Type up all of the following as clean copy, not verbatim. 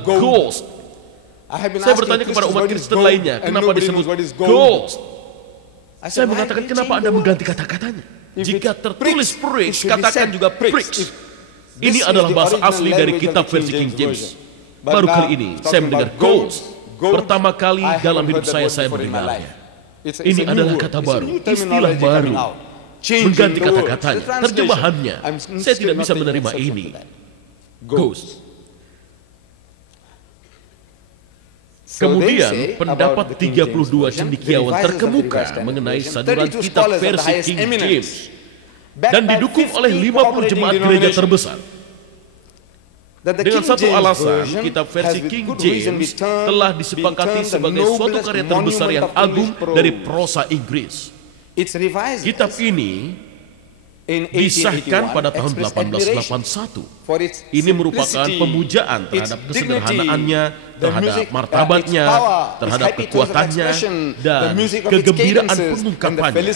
ghost. Saya bertanya kepada umat Kristen lainnya, kenapa disebut ghost? Saya mengatakan, kenapa Anda mengganti kata-katanya? Jika tertulis preach, katakan juga preach. Ini adalah bahasa asli dari kitab versi King James. Baru kali ini saya mendengar ghost. Pertama kali dalam hidup saya mendengarnya. Ini adalah kata baru, istilah baru. Mengganti kata-katanya, terjemahannya. Saya tidak bisa menerima ini. Ghost. Kemudian pendapat 32 cendekiawan terkemuka mengenai saduran kitab versi King James dan didukung oleh 50 jemaat gereja terbesar. Dengan satu alasan, kitab versi King James telah disepakati sebagai suatu karya terbesar yang agung dari prosa Inggris. Kitab ini disahkan pada tahun 1881. Ini merupakan pemujaan terhadap kesederhanaannya, terhadap martabatnya, terhadap kekuatannya, dan kegembiraan pengungkapannya.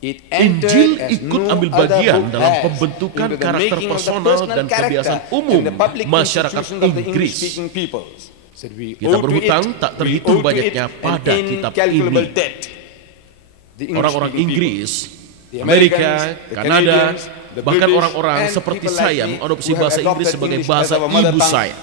Injil ikut ambil bagian dalam pembentukan karakter personal dan kebiasaan umum masyarakat Inggris. Kita berhutang tak terhitung banyaknya pada kitab ini. Orang-orang Inggris, Amerika, Kanada, bahkan orang-orang seperti saya mengadopsi bahasa Inggris sebagai bahasa ibu saya.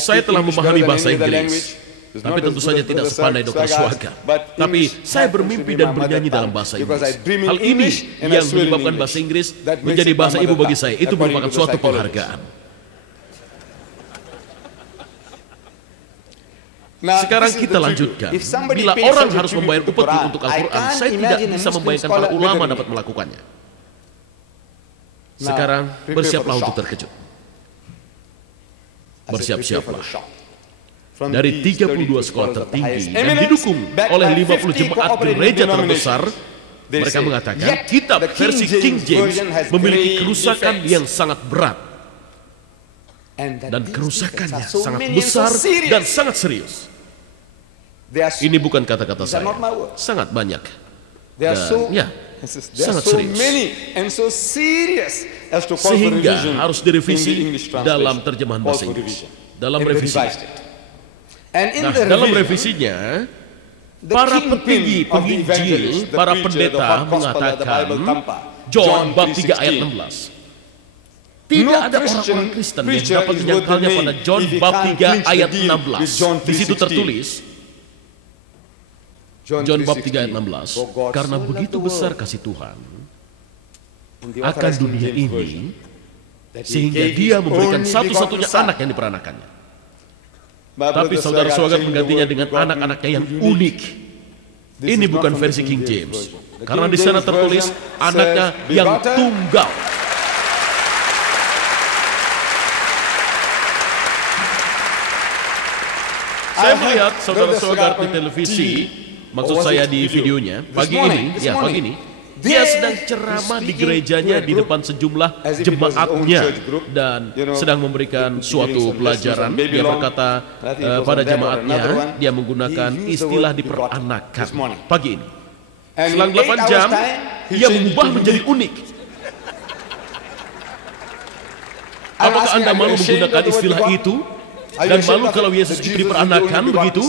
Saya telah memahami bahasa Inggris, tapi tentu saja tidak sepandai Dr. Swaga. Tapi saya bermimpi dan bernyanyi dalam bahasa Inggris. Hal ini yang menyebabkan bahasa Inggris menjadi bahasa ibu bagi saya. Itu merupakan suatu penghargaan. Sekarang kita lanjutkan. Bila orang harus membayar upeti untuk Al-Quran, saya tidak bisa membayangkan para ulama dapat melakukannya. Sekarang bersiaplah untuk terkejut. Bersiap-siaplah. Dari 32 sekolah tertinggi yang didukung oleh 50 jemaat gereja terbesar, mereka mengatakan kitab versi King James memiliki kerusakan yang sangat berat. Dan kerusakannya sangat besar dan sangat serius. Ini bukan kata-kata saya, sangat banyak. Dan ya, sangat serius. Sehingga harus direvisi dalam terjemahan bahasa Inggris. Dalam revisi. Nah, dalam revisinya, para petinggi penginjil, para pendeta mengatakan, John bab 3 ayat 16. Tidak ada orang-orang Kristen yang dapat menyangkalnya pada John bab 3 ayat 16. Di situ tertulis, John bab 3 ayat 16, karena begitu besar kasih Tuhan akan dunia ini, sehingga dia memberikan satu-satunya anak yang diperanakannya. Tapi saudara-saudara menggantinya dengan anak-anaknya yang unik. Ini bukan versi King James, karena di sana tertulis anaknya yang tunggal. Saya melihat saudara-saudara di televisi, maksud saya di videonya, pagi ini, dia sedang ceramah di gerejanya di depan sejumlah jemaatnya dan sedang memberikan suatu pelajaran. Dia berkata pada jemaatnya, dia menggunakan istilah diperanakan pagi ini. Selang 8 jam, ia mengubah menjadi unik. Apakah Anda malu menggunakan istilah itu? Dan malu kalau Yesus itu diperanakan begitu?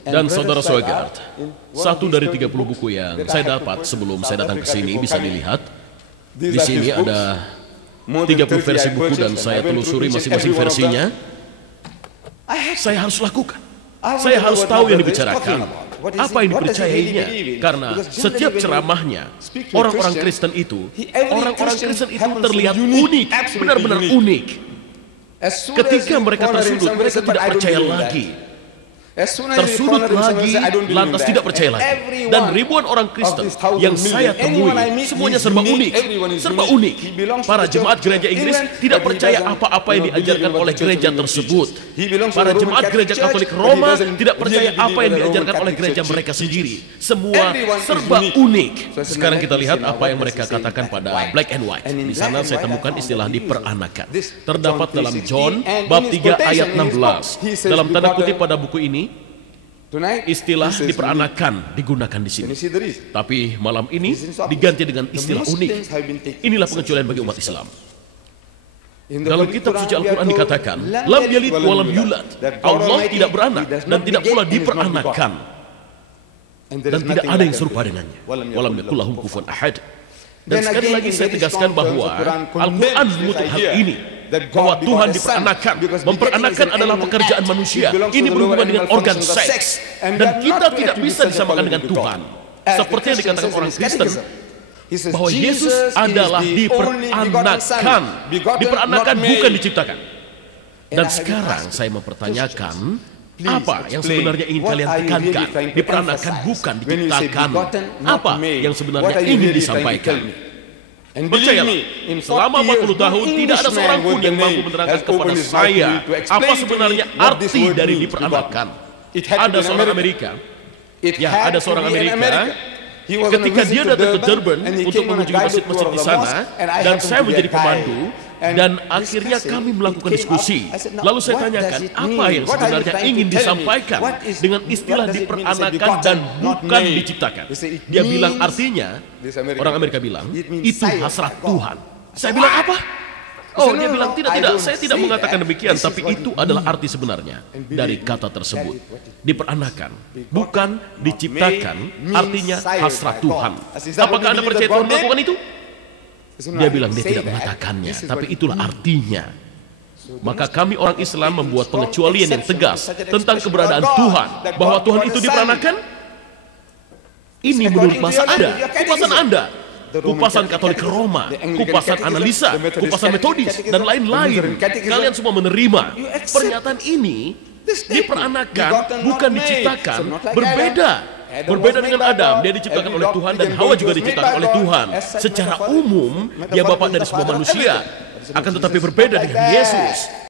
Dan saudara-saudara, satu dari 30 buku yang saya dapat sebelum saya datang ke sini bisa dilihat. Di sini ada 30 versi buku dan saya telusuri masing-masing versinya. Saya harus lakukan. Saya harus tahu yang dibicarakan. Apa yang dipercayainya. Karena setiap ceramahnya, orang-orang Kristen itu terlihat unik, benar-benar unik. Ketika mereka tersudut, mereka tidak percaya lagi. Tersudut lagi, lantas tidak percaya lagi. Dan ribuan orang Kristen yang saya temui, semuanya serba unik. Serba unik. Para jemaat gereja Inggris tidak percaya apa-apa yang diajarkan oleh gereja tersebut. Para jemaat gereja Katolik Roma tidak percaya apa yang diajarkan oleh gereja mereka sendiri. Semua serba unik. Sekarang kita lihat apa yang mereka katakan pada Black and White. Di sana saya temukan istilah diperanakan. Terdapat dalam John bab 3 ayat 16. Dalam tanda kutip pada buku ini, istilah diperanakan digunakan di sini. Tapi malam ini diganti dengan istilah unik. Inilah pengecualian bagi umat Islam. Dalam kitab suci Al-Quran dikatakan, lam yalid walam yulad. Allah tidak beranak dan tidak pula diperanakan. Dan tidak ada yang serupa dengannya. Walam yakul lahu kufuwan ahad. Dan sekali lagi saya tegaskan bahwa Al-Quran menuntut hal ini, bahwa Tuhan diperanakan. Memperanakan adalah pekerjaan manusia. Ini berhubungan dengan organ seks. Dan kita tidak bisa disamakan dengan Tuhan. Seperti yang dikatakan orang Kristen, bahwa Yesus adalah diperanakan. Diperanakan bukan diciptakan. Dan sekarang saya mempertanyakan, apa yang sebenarnya ingin kalian tekankan? Diperanakan bukan diciptakan. Apa yang sebenarnya ingin disampaikan? Percayalah, selama 40 tahun tidak ada seorang pun yang mampu menerangkan kepada saya apa sebenarnya arti dari diperanakan. Ada seorang Amerika, ada seorang Amerika, ketika dia datang ke Durban untuk mengunjungi masjid-masjid di sana, dan saya menjadi pemandu, dan akhirnya kami melakukan diskusi. Lalu saya tanyakan, apa yang sebenarnya ingin disampaikan dengan istilah diperanakan dan bukan diciptakan? Dia bilang artinya, orang Amerika bilang, itu hasrat Tuhan. Saya bilang apa? Oh, dia bilang tidak, saya tidak mengatakan demikian, tapi itu adalah arti sebenarnya dari kata tersebut. Diperanakan, bukan diciptakan, artinya hasrat Tuhan. Apakah Anda percaya Tuhan melakukan itu? Dia bilang dia tidak mengatakannya, tapi itulah artinya. Maka kami orang Islam membuat pengecualian yang tegas tentang keberadaan Tuhan, bahwa Tuhan itu diperanakan. Ini menurut masa Anda, kupasan Anda, kupasan Katolik Roma, kupasan analisa, kupasan metodis, dan lain-lain. Kalian semua menerima pernyataan ini. Diperanakan, bukan diciptakan, berbeda. Berbeda dengan Adam, dia diciptakan oleh Tuhan, dan Hawa juga diciptakan oleh Tuhan. Secara umum, dia Bapa dari semua manusia. Akan tetapi berbeda dengan Yesus.